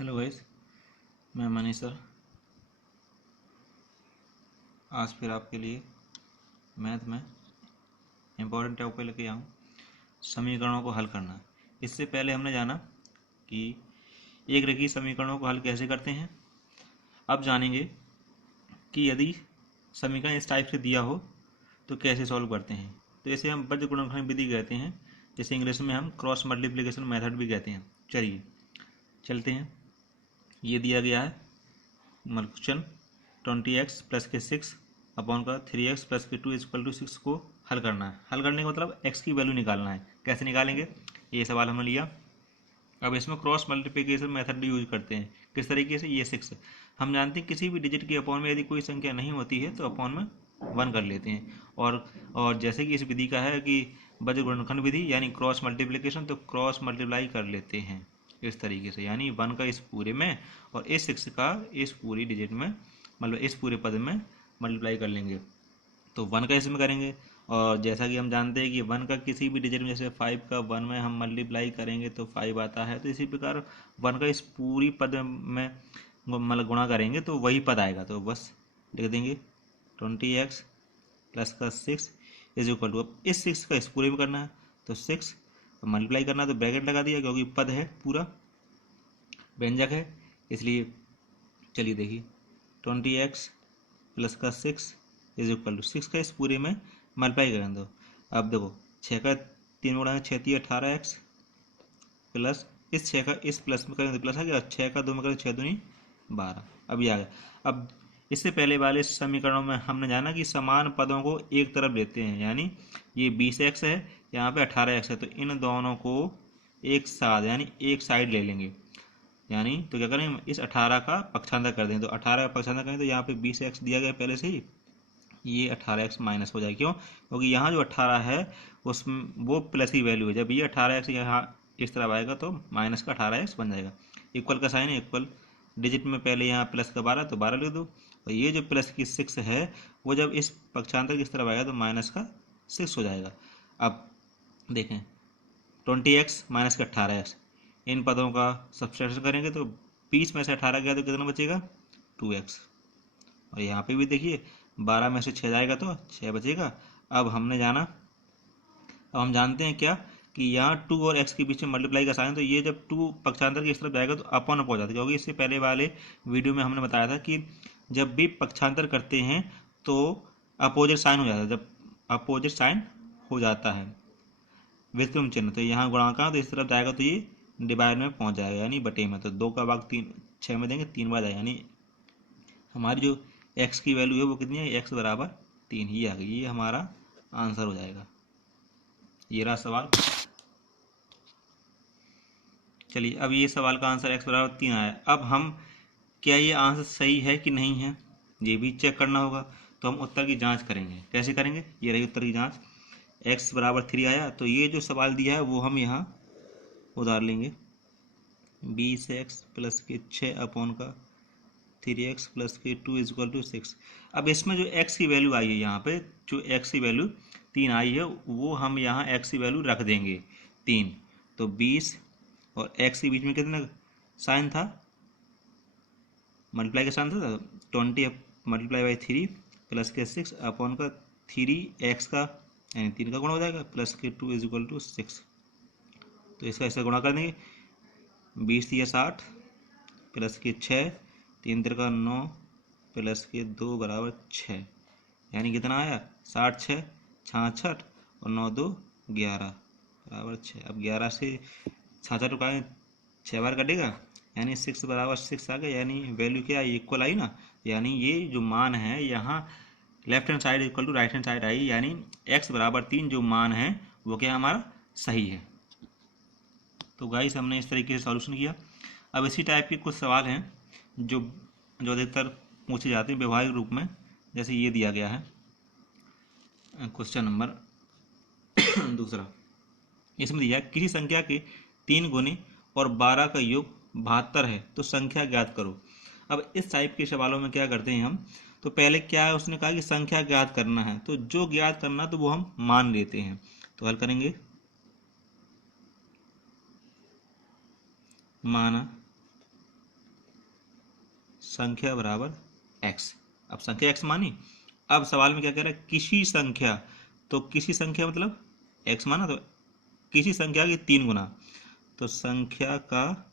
Hello guys, मैं Manish sir आज फिर आपके लिए मैथ में इम्पोर्टेंट टॉपिक लेके आऊँ। समीकरणों को हल करना। इससे पहले हमने जाना कि एक रेखीय समीकरणों को हल कैसे करते हैं। अब जानेंगे कि यदि समीकरण इस टाइप से दिया हो तो कैसे सॉल्व करते हैं। तो इसे हम बज्र गुणनखंड विधि कहते हैं, जिसे इंग्लिश में हम क्रॉस मल्टीप्लिकेशन मेथड भी कहते हैं। चलिए चलते हैं। ये दिया गया है क्वेश्चन 20x प्लस के 6 अपॉन का 3x प्लस के 2 इक्वल टू 6 को हल करना है। हल करने का मतलब x की वैल्यू निकालना है। कैसे निकालेंगे, ये सवाल हमने लिया। अब इसमें क्रॉस मल्टीप्लिकेशन मेथड भी यूज करते हैं। किस तरीके से, ये 6 हम जानते हैं किसी भी डिजिट के अपॉन में यदि कोई संख्या नहीं होती है तो अपॉन में 1 कर लेते हैं। और जैसे कि इस विधि का है कि बज्र गुणनखंड विधि यानी क्रॉस मल्टीप्लिकेशन, तो क्रॉस मल्टीप्लाई कर लेते हैं इस तरीके से, यानी 1 का इस पूरे में और इस 6 का इस पूरी डिजिट में, मतलब इस पूरे पद में मल्टीप्लाई कर लेंगे। तो 1 का इसमें करेंगे, और जैसा कि हम जानते हैं कि 1 का किसी भी डिजिट में, जैसे 5 का 1 में हम मल्टीप्लाई करेंगे तो 5 आता है, तो इसी प्रकार 1 का इस पूरी पद में मतलब गुणा करेंगे तो वही पद आएगा। तो बस लिख देंगे 20x प्लस का 6 इज इक्वल टू, अब इस 6 का इस पूरे में करना है तो 6 मल्टीप्लाई करना है तो ब्रैकेट लगा दिया, क्योंकि पद है पूरा व्यंजक है इसलिए। चलिए देखिए 20x प्लस का 6 इज इक्वल टू 6 का इस पूरे में मल्टीप्लाई करें दो। अब देखो 6 का 3 गुणा 6 18x प्लस इस 6 का इस प्लस में करें तो प्लस आ गया, 6 का 2 में करें 6 दूनी 12। अब ये आ गया। अब इससे पहले वाले समीकरणों में हमने जाना कि समान पदों को एक तरफ लेते हैं, यानी ये 20x है, यहाँ पे 18x है, तो इन दोनों को एक साथ यानी एक साइड ले लेंगे। यानी तो क्या करें, इस 18 का पक्षांतर कर दें, तो 18 का पक्षांतर करें तो यहाँ पे 20x दिया गया पहले से ही, ये 18x माइनस हो जाएगा। क्यों? क्योंकि यहाँ जो 18 है उसमें वो प्लस की वैल्यू है। जब ये 18x यहाँ इस तरफ आएगा तो माइनस का 18x बन जाएगा। इक्वल का साइन है, इक्वल डिजिट में पहले यहाँ प्लस का 12 तो 12 लिख दो, और ये जो प्लस की 6 है वो जब इस पक्षांतर की इस तरफ आएगा तो माइनस का 6 हो जाएगा। अब देखें 20x माइनस का 18x, इन पदों का सब्सट्रैक्शन करेंगे तो 20 में से 18 गया तो कितना बचेगा 2x, और यहाँ पे भी देखिए 12 में से 6 जाएगा तो 6 बचेगा। अब हमने जाना, अब हम जानते हैं क्या कि यहाँ 2 और x के बीच में मल्टीप्लाई का साइन, तो ये जब 2 पक्षांतर की इस तरफ जाएगा तो अपॉन हो जाता है, क्योंकि इससे पहले वाले वीडियो में हमने बताया था कि जब भी पक्षांतर करते हैं तो अपोजिट साइन हो जाता है। जब अपोजिट साइन हो जाता है व्युत्क्रम चिन्ह, तो यहाँ गुणाकार तो इस तरफ जाएगा तो ये डिवाइड में पहुंच जाएगा, यानी बटे में। तो 2 का भाग 3 6 में देंगे, 3 बार जाएगा, यानी हमारी जो x की वैल्यू है वो कितनी है, x बराबर 3 ही आ गई। ये हमारा आंसर हो जाएगा। ये रहा सवाल। चलिए अब ये सवाल का आंसर x बराबर 3 आया। अब हम क्या ये आंसर सही है कि नहीं है ये भी चेक करना होगा, तो हम उत्तर की जांच करेंगे। कैसे करेंगे, ये रही उत्तर की जांच। x बराबर 3 आया तो ये जो सवाल दिया है वो हम यहाँ उधार लेंगे, 20x प्लस के 6 अपॉन का 3x प्लस के 2 इज इक्वल टू 6। अब इसमें जो x की वैल्यू आई है, यहाँ पे जो x की वैल्यू 3 आई है वो हम यहाँ x की वैल्यू रख देंगे 3। तो 20 और x के बीच में कितना साइन था, मल्टीप्लाई का साइन था, 20 मल्टीप्लाई बाई 3 प्लस के 6 अपॉन का 3x का यानी 3 का गुणा हो जाएगा प्लस के 2 इज इक्वल टू 6। तो इसका इसका गुणा कर देंगे, 20 या 60 प्लस के 6 3 का 9 प्लस के 2 बराबर 6, यानी कितना आया 60 6 66 और 9 2 11 बराबर 6। अब 11 से 66 उठाएं 6 बार कटेगा, यानी 6 बराबर 6 आ गया, यानी वैल्यू क्या आई, इक्वल आई ना। यानी ये जो मान है यहाँ left hand side equal to right hand side आई, यानी x बराबर 3 जो मान है वो क्या हमारा सही है। तो गाइस हमने इस तरीके से सॉल्यूशन किया। अब इसी टाइप के कुछ सवाल हैं जो अधिकतर पूछे जाते हैं व्यवहारिक रूप में। जैसे ये दिया गया है क्वेश्चन नंबर 2, इसमें दिया किसी संख्या के 3 गुने और 12 का योग 72 है तो संख्या ज्ञात करो। अब इस टाइप के सवालों में क्या करते हैं हम, तो पहले क्या है, उसने कहा कि संख्या ज्ञात करना है, तो जो ज्ञात करना तो वो हम मान लेते हैं। तो हल करेंगे, माना संख्या बराबर x। अब संख्या x मानी। अब सवाल में क्या कह रहा है, किसी संख्या, तो किसी संख्या मतलब x माना, तो किसी संख्या की 3 गुना, तो संख्या का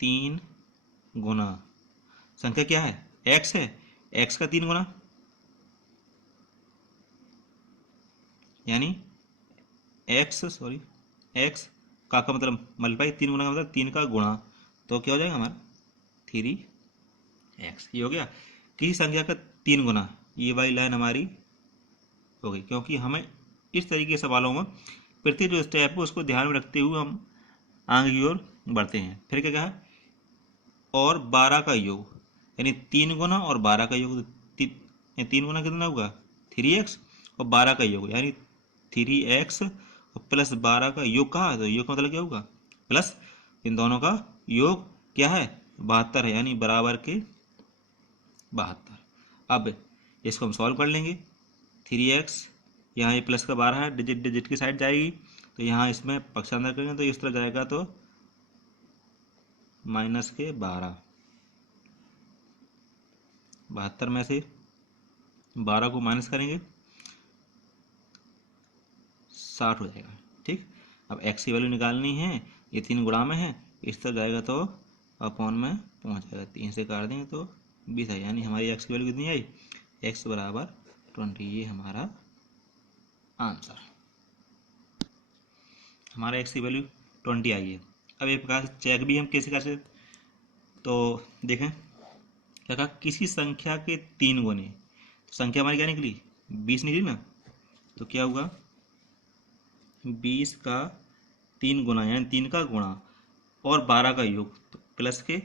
3 गुना, संख्या क्या है, x है, x का 3 गुना, यानी x का मतलब मल्टीप्लाई, 3 गुना का मतलब 3 का गुणा, तो क्या हो जाएगा हमारा 3x। ये हो गया किसी संख्या का 3 गुना। ये वाली लाइन हमारी हो गई, क्योंकि हमें इस तरीके के सवालों में प्रत्येक जो स्टेप है उसको ध्यान में रखते हुए हम आगे की ओर बढ़ते हैं। फिर क्या कहा, और 12 का योग, यानी 3 गुना और 12 का योग, तो 3 गुना कितना होगा 3x, और 12 का योग यानी 3x और प्लस 12 का योग कहा, तो योग का मतलब क्या होगा प्लस, इन दोनों का योग क्या है 72 है, यानी बराबर के 72। अब इसको हम सॉल्व कर लेंगे। 3x, यहाँ ये प्लस का 12 है, डिजिट डिजिट की साइड जाएगी, तो यहाँ इसमें पक्षांतर करेंगे तो इस तरह जाएगा, तो माइनस के 12, 72 में से 12 को माइनस करेंगे 60 हो जाएगा। ठीक, अब x की वैल्यू निकालनी है, ये 3 गुणा में है, इस तरह जाएगा तो अपॉन में पहुंच जाएगा, 3 से काट देंगे तो 20 है, यानी हमारी x की वैल्यू कितनी आई, x बराबर 20। ये हमारा आंसर, हमारा x की वैल्यू 20 आई है। अब एक प्रकार से चेक भी हम कैसे कर सकते, तो देखें क्या कहा, किसी संख्या के 3 गुने, तो संख्या हमारी क्या निकली 20 निकली ना, तो क्या हुआ 20 का 3 गुना यानी 3 का गुणा और 12 का योग, तो प्लस के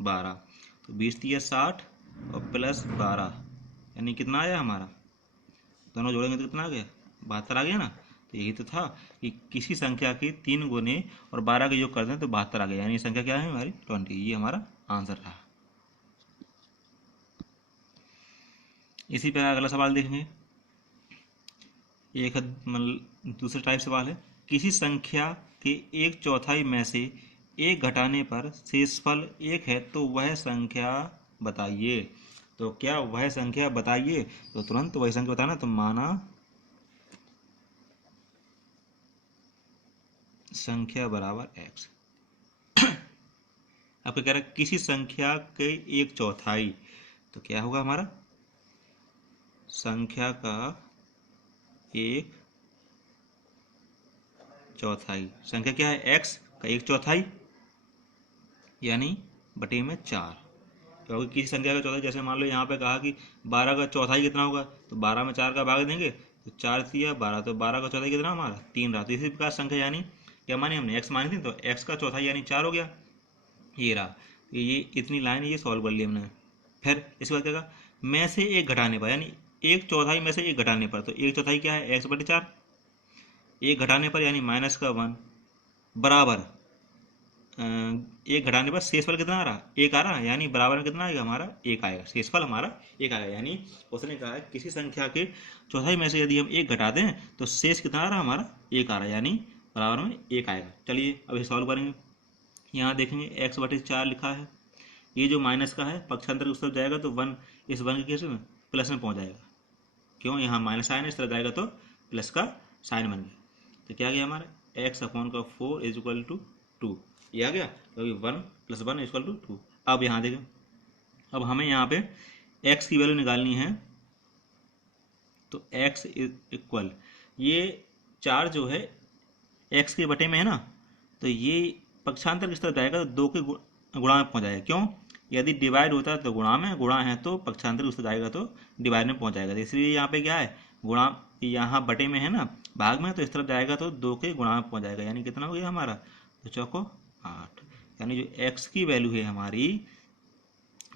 12, तो 20 3 60 और प्लस 12, यानी कितना आया हमारा, दोनों जोड़ेंगे तो कितना आ गया 72 आ गया ना। तो यही तो था कि किसी संख्या के 3 गुने और 12 का योग कर दें तो 72 आ गया, यानी संख्या क्या है हमारी 20। ये हमारा आंसर रहा। इसी पर अगला सवाल देखेंगे, एक मतलब दूसरे टाइप सवाल है, किसी संख्या के 1/4 में से 1 घटाने पर शेषफल 1 है तो वह संख्या बताइए। तो क्या वह संख्या बताइए, तो तुरंत वही संख्या बताना, तो माना संख्या बराबर x। आपको कह रहा है किसी संख्या के 1/4, तो क्या होगा हमारा संख्या का 1/4, संख्या क्या है x का 1/4 यानी बटे में 4, क्योंकि किसी संख्या का चौथाई, जैसे मान लो यहाँ पे कहा कि 12 का चौथाई कितना होगा, तो 12 में 4 का भाग देंगे तो 4 दिया 12, तो 12 का चौथाई कितना हमारा 3 रहा। तो इसी प्रकार संख्या यानी क्या मानी हमने x मानी थी, तो x का चौथाई यानी 4 हो गया, ये रहा। तो ये इतनी लाइन ये सॉल्व कर ली हमने। फिर इसके बाद क्या कहा, में से 1 घटाने पर, यानी 1/4 में से 1 घटाने पर, तो 1/4 क्या है x बटे 4, 1 घटाने पर यानी माइनस का 1 बराबर 1 घटाने पर शेषफल कितना आ रहा 1 आ रहा, यानी बराबर में कितना आएगा हमारा 1 आएगा, शेषफल हमारा 1 आएगा। यानी उसने कहा है किसी संख्या के चौथाई में से यदि हम 1 घटा दें तो शेष कितना आ रहा हमारा 1 आ रहा है, यानी बराबर में 1 आएगा। चलिए अभी सॉल्व करेंगे। यहाँ देखेंगे x बटे 4 लिखा है, ये जो माइनस का है पक्षांतर उस तरफ जाएगा तो 1, इस 1 के केस में प्लस में पहुँच जाएगा, क्यों यहाँ माइनस साइन इस तरफ जाएगा तो प्लस का साइन बन गया। तो क्या गया हमारा x अपॉन का 4 इज इक्वल टू 2, ये आ गया, क्योंकि 1 + 1 इक्वल टू 2। अब यहाँ देखें, अब हमें यहाँ पे x की वैल्यू निकालनी है, तो x इक्वल, ये 4 जो है x के बटे में है ना, तो ये पक्षांतर किस तरह जाएगा, तो 2 के गुणा में पहुँच जाएगा। क्यों, यदि डिवाइड होता है तो गुणा में, गुणा है तो पक्षांतर उस तरह जाएगा तो डिवाइड में पहुँच जाएगा। तो इसलिए यहाँ पे क्या है गुणा, यहाँ बटे में है ना भाग में, तो इस तरफ जाएगा तो 2 के गुणा में पहुँच जाएगा, यानी कितना हो गया हमारा, तो चौको 8, यानी जो x की वैल्यू है हमारी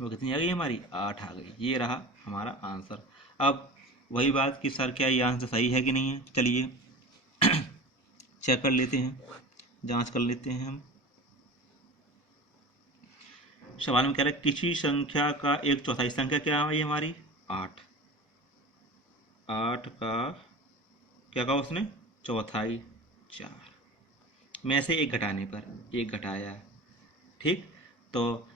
वो कितनी आ गई हमारी 8 आ गई। ये रहा हमारा आंसर। अब वही बात कि सर क्या ये आंसर सही है कि नहीं है, चलिए चेक कर लेते हैं, जांच कर लेते हैं हम। सवाल में कह रहा है किसी संख्या का 1/4, संख्या क्या है हमारी 8, 8 का क्या कहा उसने चौथाई 4 में से 1 घटाने पर, 1 घटाया, ठीक, तो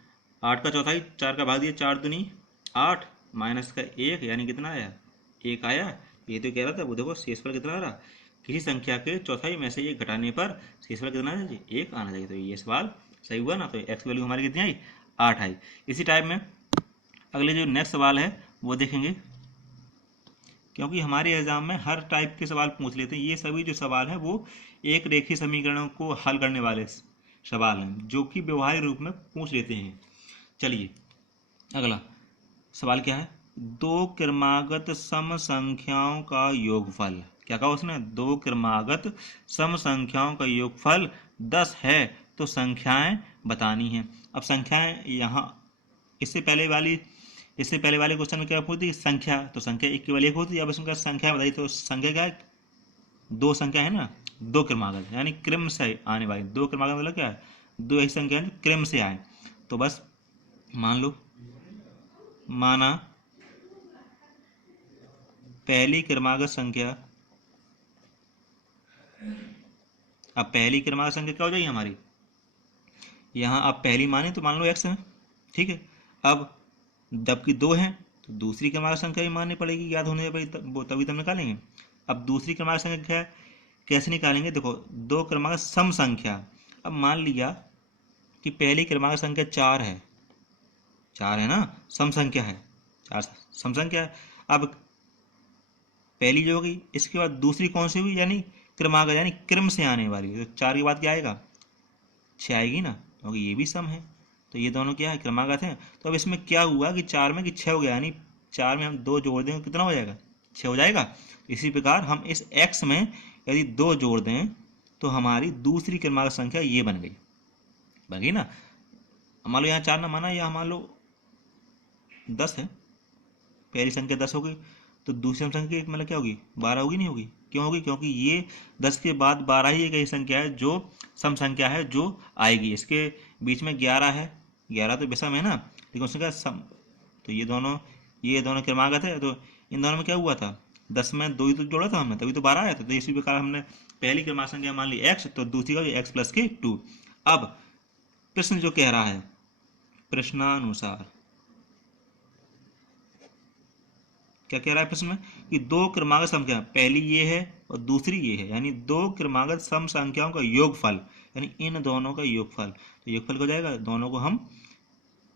8 का चौथाई, 4 का भाग दिया, 4 दूनी 8 माइनस का 1 यानी कितना आया, 1 आया। ये तो कह रहा था वो देखो शेषफल कितना आ रहा, किसी संख्या के चौथाई में से ये घटाने पर शेषफल कितना आना चाहिए, 1 आना चाहिए। तो ये सवाल सही हुआ ना। तो एक्स वैल्यू हमारी कितनी आई, 8 आई। इसी टाइप में अगले जो नेक्स्ट सवाल है वो देखेंगे, क्योंकि हमारे एग्जाम में हर टाइप के सवाल पूछ लेते हैं। ये सभी जो सवाल हैं वो एक रेखीय समीकरणों को हल करने वाले सवाल हैं, जो कि व्यवहारिक रूप में पूछ लेते हैं। चलिए अगला सवाल क्या है, दो क्रमागत सम संख्याओं का योगफल। क्या कहा उसने, दो क्रमागत सम संख्याओं का योगफल 10 है तो संख्याएं बतानी हैं। अब संख्याएं यहाँ इससे पहले वाले क्वेश्चन में क्या पूछती, संख्या, तो संख्या एक केवल एक होती है। अब इसमें संख्या बताई, तो संख्या क्या है, दो संख्या है ना, दो क्रमागत यानी क्रम से आने वाली। दो क्रमागत मतलब क्या है, दो ऐसी संख्या है क्रम से आए। तो बस मान लो, माना पहली क्रमागत संख्या, अब पहली क्रमागत संख्या क्या हो जाएगी हमारी, यहाँ आप पहली माने तो मान लो x है, ठीक है। अब जबकि दो हैं तो दूसरी क्रमागत संख्या भी माननी पड़ेगी, याद होने पड़ेगी, तभी तब निकालेंगे। अब दूसरी क्रमागत संख्या कैसे निकालेंगे, देखो दो क्रमागत सम संख्या। अब मान लिया कि पहली क्रमागत संख्या 4 है, 4 है ना, सम संख्या है, 4 सम संख्या है। अब पहली जो होगी, इसके बाद दूसरी कौन सी हुई, यानी क्रमागत यानी क्रम से आने वाली। तो 4 के बाद क्या आएगा, 6 आएगी ना, क्योंकि ये भी सम है। तो ये दोनों क्या है, क्रमागत हैं। तो अब इसमें क्या हुआ कि 4 में कि 6 हो गया, यानी 4 में हम 2 जोड़ देंगे कितना हो जाएगा, 6 हो जाएगा। इसी प्रकार हम इस x में यदि 2 जोड़ दें तो हमारी दूसरी क्रमागत संख्या ये बन गई ना। मान लो यहाँ 4 ना माना, या मान लो 10 है, पहली संख्या 10 हो गई, तो दूसरी संख्या मतलब क्या होगी, 12 होगी, नहीं होगी। क्यों होगी, क्योंकि ये 10 के बाद 12 ही एक ऐसी संख्या है जो सम संख्या है जो आएगी। इसके बीच में 11 है, 11 तो विषम है ना, लेकिन उसका सम, तो ये दोनों क्रमागत है। तो इन दोनों में क्या हुआ था, 10 में 2 ही तो जोड़ा था हमने, तभी तो 12 आया था। तो इसी प्रकार हमने पहली क्रमागत संख्या मान ली x, तो दूसरी का भी x प्लस के 2। अब प्रश्न जो कह रहा है, प्रश्नानुसार क्या कह रहा है प्रश्न में, कि दो क्रमागत संख्या, पहली ये है और दूसरी ये है, यानी दो क्रमागत सम संख्याओं का योगफल, यानी इन दोनों का योगफल। तो योगफल हो जाएगा, दोनों को हम,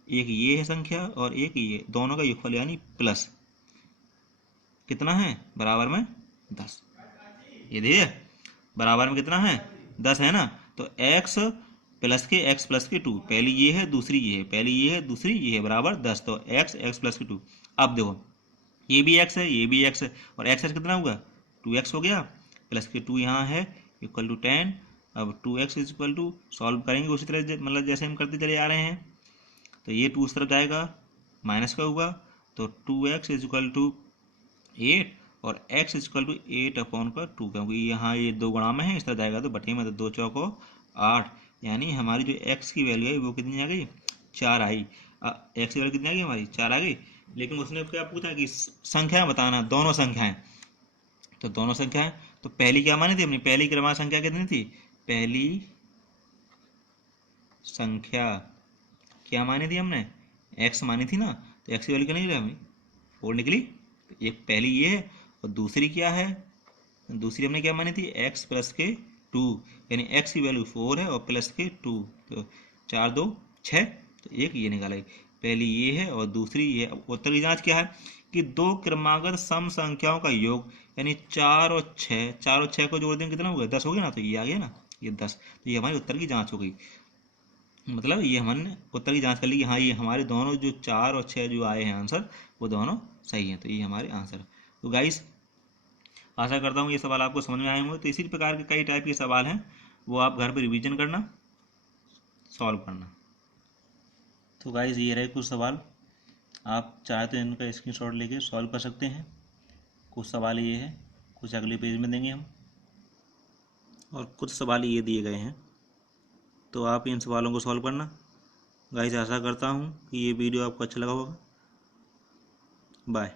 एक ये है संख्या और एक ये, दोनों का योगफल यानी प्लस कितना है, बराबर में 10। ये देखिए बराबर में कितना है, 10 है ना। तो x प्लस के 2, पहली ये है दूसरी ये है, पहली ये है दूसरी ये है, बराबर 10। तो x प्लस के 2। अब देखो ये भी x है, ये भी x है, और x कितना हुआ, 2x हो गया, प्लस के 2 यहाँ है, इक्वल टू 10। अब 2x is equal to, solve करेंगे उसी तरह मतलब जैसे हम करते चले आ रहे हैं। तो ये 2 उस तरफ जाएगा, माइनस का हुआ, तो 2x इज इक्वल टू 8 और x इज इक्वल टू 8/2, क्योंकि यहाँ ये 2 गुणा में है, इस तरह जाएगा तो बटे में, तो 2 चौको 8, यानी हमारी जो x की वैल्यू है वो कितनी आ गई, 4 आई। x की वैल्यू कितनी आ गई हमारी, 4 आ गई। लेकिन उसने क्या पूछा कि संख्या बताना, दोनों संख्याएं। तो दोनों संख्याएं, तो पहली क्या मानी थी अपनी, पहली क्रमागत संख्या कितनी थी, पहली संख्या क्या मानी थी हमने, x मानी थी ना। तो x की वैल्यू क्या निकली हमें, 4 निकली। तो एक पहली ये है और दूसरी क्या है, दूसरी हमने क्या मानी थी, x प्लस के 2, यानी x की वैल्यू 4 है और प्लस के 2, तो 4 2 6, तो एक ये निकाला। पहली ये है और दूसरी ये है। उत्तर की जांच क्या है, कि दो क्रमागत सम संख्याओं का योग, यानी 4 और 6 को जोड़ देंगे कितना हो गया, 10 हो गया ना। तो ये आ गया ना, ये 10। तो ये हमारी उत्तर की जांच हो गई, मतलब ये हमने उत्तर की जांच कर ली कि हाँ ये हमारे दोनों जो 4 और 6 जो आए हैं आंसर, वो दोनों सही हैं। तो ये हमारे आंसर। तो गाइस आशा करता हूँ ये सवाल आपको समझ में आए होंगे। तो इसी प्रकार के कई टाइप के सवाल हैं, वो आप घर पर रिवीजन करना, सॉल्व करना। तो गाइस ये रहे कुछ सवाल, आप चाहे तो इनका स्क्रीनशॉट लेके सॉल्व कर सकते हैं। कुछ सवाल ये है, कुछ अगले पेज में देंगे हम, और कुछ सवाल ये दिए गए हैं, तो आप इन सवालों को सॉल्व करना। गाइस आशा करता हूँ कि ये वीडियो आपको अच्छा लगा होगा। बाय।